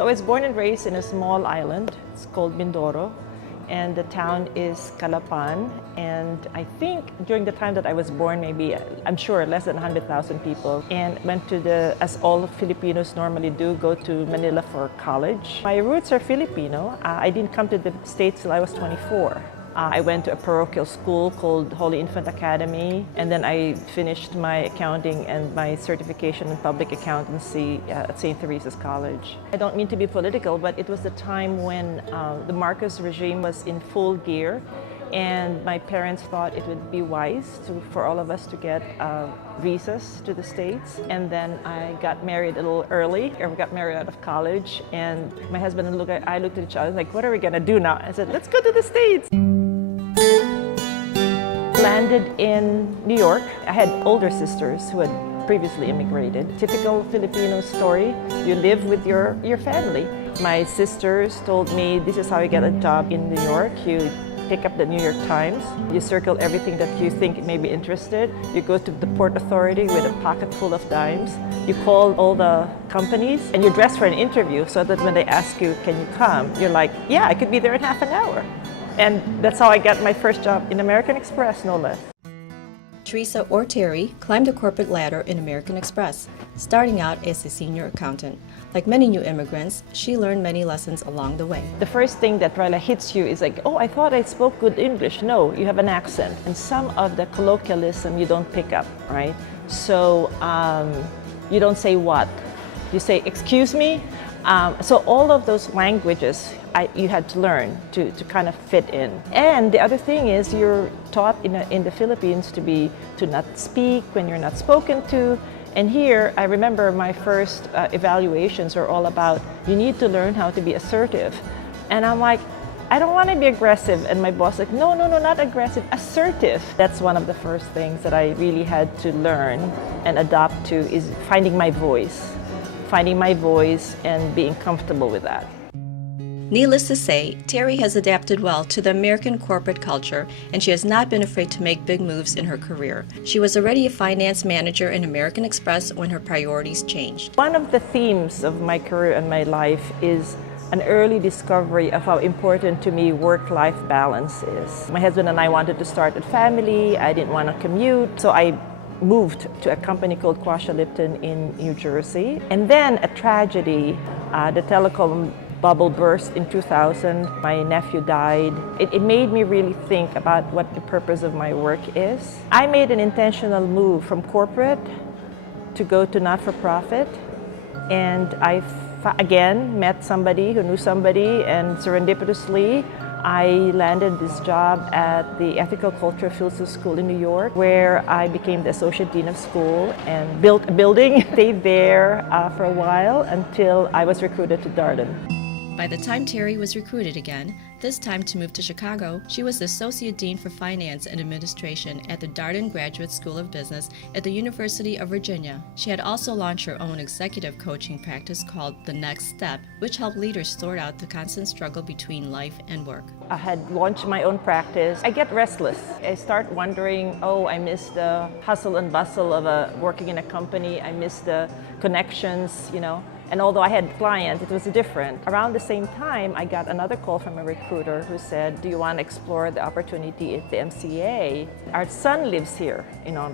So I was born and raised in a small island. It's called Mindoro. And the town is Calapan. And I think during the time that I was born, maybe, I'm sure, less than 100,000 people. And went to as all Filipinos normally do, go to Manila for college. My roots are Filipino. I didn't come to the States till I was 24. I went to a parochial school called Holy Infant Academy, and then I finished my accounting and my certification in public accountancy at St. Teresa's College. I don't mean to be political, but it was the time when the Marcos regime was in full gear, and my parents thought it would be wise for all of us to get visas to the States. And then I got married a little early, or got married out of college, and my husband and I looked at each other like, what are we gonna do now? I said, let's go to the States. Landed in New York. I had older sisters who had previously immigrated. Typical Filipino story, you live with your family. My sisters told me this is how you get a job in New York. You pick up the New York Times, you circle everything that you think may be interested, you go to the Port Authority with a pocket full of dimes, you call all the companies, and you dress for an interview so that when they ask you, can you come, you're like, yeah, I could be there in half an hour. And that's how I got my first job in American Express, no less. Teresa or Terry climbed the corporate ladder in American Express, starting out as a senior accountant. Like many new immigrants, she learned many lessons along the way. The first thing that really hits you is like, oh, I thought I spoke good English. No, you have an accent. And some of the colloquialism you don't pick up, right? So you don't say what. You say, excuse me. So all of those languages you had to learn to kind of fit in. And the other thing is you're taught in the Philippines to not speak when you're not spoken to. And here, I remember my first evaluations were all about, you need to learn how to be assertive. And I'm like, I don't want to be aggressive. And my boss like, no, not aggressive, assertive. That's one of the first things that I really had to learn and adopt to is finding my voice and being comfortable with that. Needless to say, Terry has adapted well to the American corporate culture, and she has not been afraid to make big moves in her career. She was already a finance manager in American Express when her priorities changed. One of the themes of my career and my life is an early discovery of how important to me work-life balance is. My husband and I wanted to start a family. I didn't want to commute, so I moved to a company called Quasha Lipton in New Jersey. And then a tragedy, the telecom bubble burst in 2000. My nephew died. It made me really think about what the purpose of my work is. I made an intentional move from corporate to go to not-for-profit, and I again met somebody who knew somebody, and serendipitously I landed this job at the Ethical Culture Field School in New York, where I became the Associate Dean of School and built a building. Stayed there for a while until I was recruited to Darden. By the time Terry was recruited again, this time to move to Chicago, she was the Associate Dean for Finance and Administration at the Darden Graduate School of Business at the University of Virginia. She had also launched her own executive coaching practice called The Next Step, which helped leaders sort out the constant struggle between life and work. I had launched my own practice. I get restless. I start wondering, oh, I miss the hustle and bustle of working in a company. I miss the connections, And although I had clients, it was different. Around the same time, I got another call from a recruiter who said, do you want to explore the opportunity at the MCA? Our son lives here.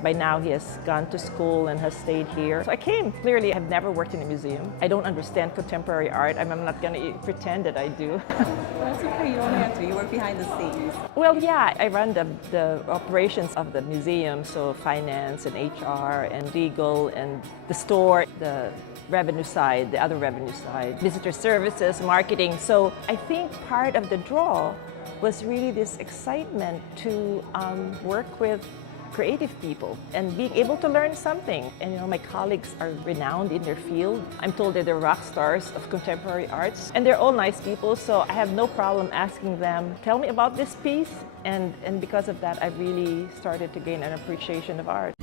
By now he has gone to school and has stayed here. So I came. Clearly, I've never worked in a museum. I don't understand contemporary art. I'm not going to pretend that I do. That's okay. You only have to. You work behind the scenes. Well, yeah. I run the operations of the museum, so finance and HR and legal and the store, the revenue side, the other revenue side, visitor services, marketing. So I think part of the draw was really this excitement to work with creative people and being able to learn something. And my colleagues are renowned in their field. I'm told they're the rock stars of contemporary arts, and they're all nice people, so I have no problem asking them, tell me about this piece. And because of that, I really started to gain an appreciation of art.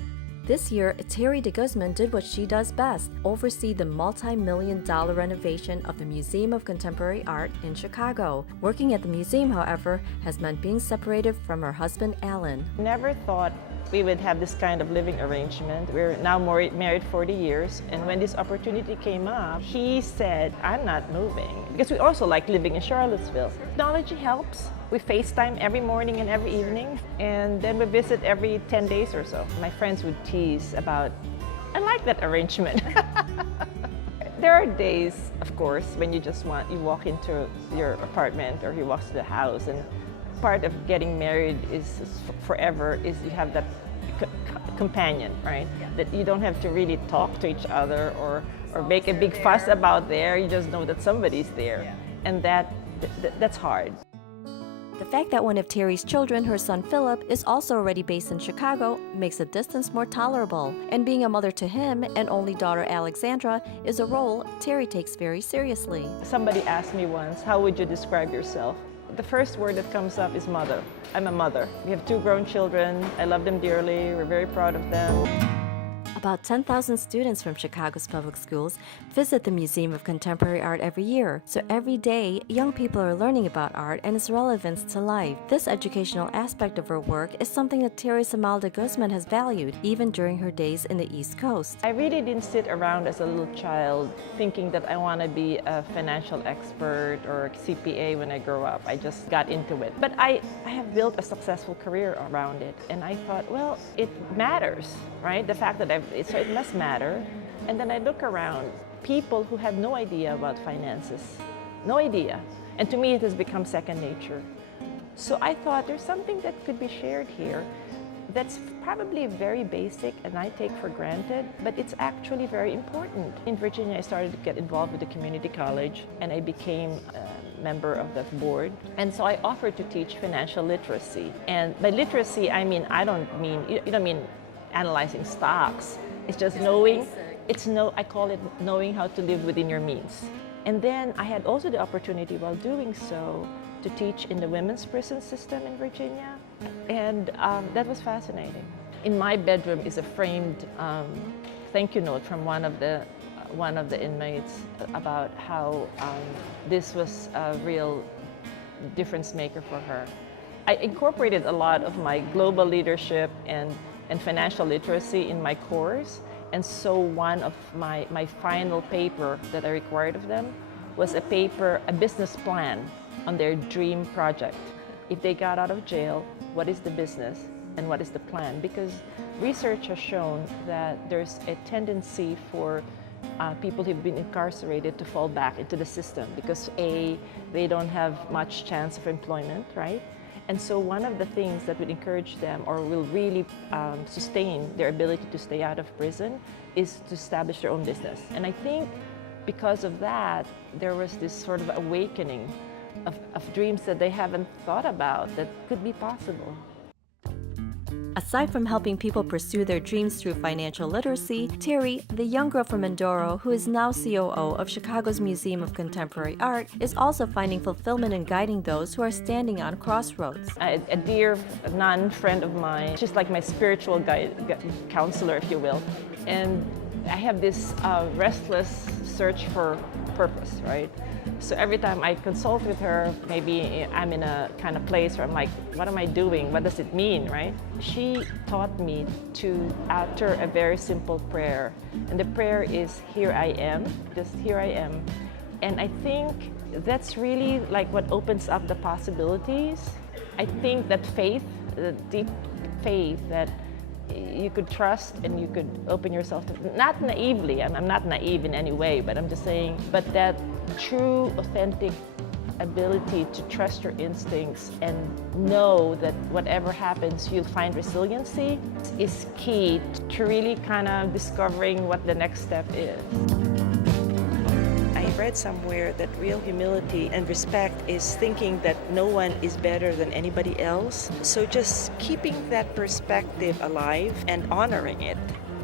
This year, Terry de Guzman did what she does best, oversee the multi-million-dollar renovation of the Museum of Contemporary Art in Chicago. Working at the museum, however, has meant being separated from her husband, Alan. Never thought we would have this kind of living arrangement. We're now married 40 years, and when this opportunity came up, he said, I'm not moving. Because we also like living in Charlottesville. Technology helps. We FaceTime every morning and every evening, and then we visit every 10 days or so. My friends would tease about, I like that arrangement. There are days, of course, when you walk into your apartment or he walks to the house, and part of getting married is forever is you have that companion, right? Yeah. That you don't have to really talk to each other or make a big fuss about there. You just know that somebody's there, yeah. And that's hard. The fact that one of Terry's children, her son Philip, is also already based in Chicago makes the distance more tolerable. And being a mother to him and only daughter Alexandra is a role Terry takes very seriously. Somebody asked me once, how would you describe yourself? The first word that comes up is mother. I'm a mother. We have 2 grown children. I love them dearly. We're very proud of them. About 10,000 students from Chicago's public schools visit the Museum of Contemporary Art every year, so every day, young people are learning about art and its relevance to life. This educational aspect of her work is something that Terry Samala de Guzman has valued, even during her days in the East Coast. I really didn't sit around as a little child thinking that I want to be a financial expert or a CPA when I grow up. I just got into it. But I have built a successful career around it, and I thought, well, it matters, right? The fact that so it must matter. And then I look around, people who have no idea about finances, no idea. And to me, it has become second nature. So I thought there's something that could be shared here that's probably very basic and I take for granted, but it's actually very important. In Virginia, I started to get involved with the community college, and I became a member of the board. And so I offered to teach financial literacy. And by literacy, I mean, you don't mean analyzing stocks. It's just knowing, I call it knowing how to live within your means. And then I had also the opportunity while doing so to teach in the women's prison system in Virginia. And that was fascinating. In my bedroom is a framed thank you note from one of the inmates about how this was a real difference maker for her. I incorporated a lot of my global leadership and financial literacy in my course, and so one of my final paper that I required of them was a business plan on their dream project. If they got out of jail, what is the business and what is the plan? Because research has shown that there's a tendency for people who've been incarcerated to fall back into the system because A, they don't have much chance of employment, right? And so one of the things that would encourage them or will really sustain their ability to stay out of prison is to establish their own business. And I think because of that, there was this sort of awakening of dreams that they haven't thought about that could be possible. Aside from helping people pursue their dreams through financial literacy, Terry, the young girl from Mindoro who is now COO of Chicago's Museum of Contemporary Art, is also finding fulfillment in guiding those who are standing on crossroads. A dear nun friend of mine, she's like my spiritual counselor, if you will. And I have this restless search for purpose, right? So every time I consult with her, maybe I'm in a kind of place where I'm like, what am I doing? What does it mean, right? She taught me to utter a very simple prayer. And the prayer is, here I am, just here I am. And I think that's really like what opens up the possibilities. I think that faith, the deep faith that you could trust and you could open yourself to, not naively, I'm not naive in any way, but I'm just saying, but that true, authentic ability to trust your instincts and know that whatever happens, you'll find resiliency is key to really kind of discovering what the next step is. I read somewhere that real humility and respect is thinking that no one is better than anybody else. So just keeping that perspective alive and honoring it,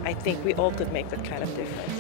I think we all could make that kind of difference.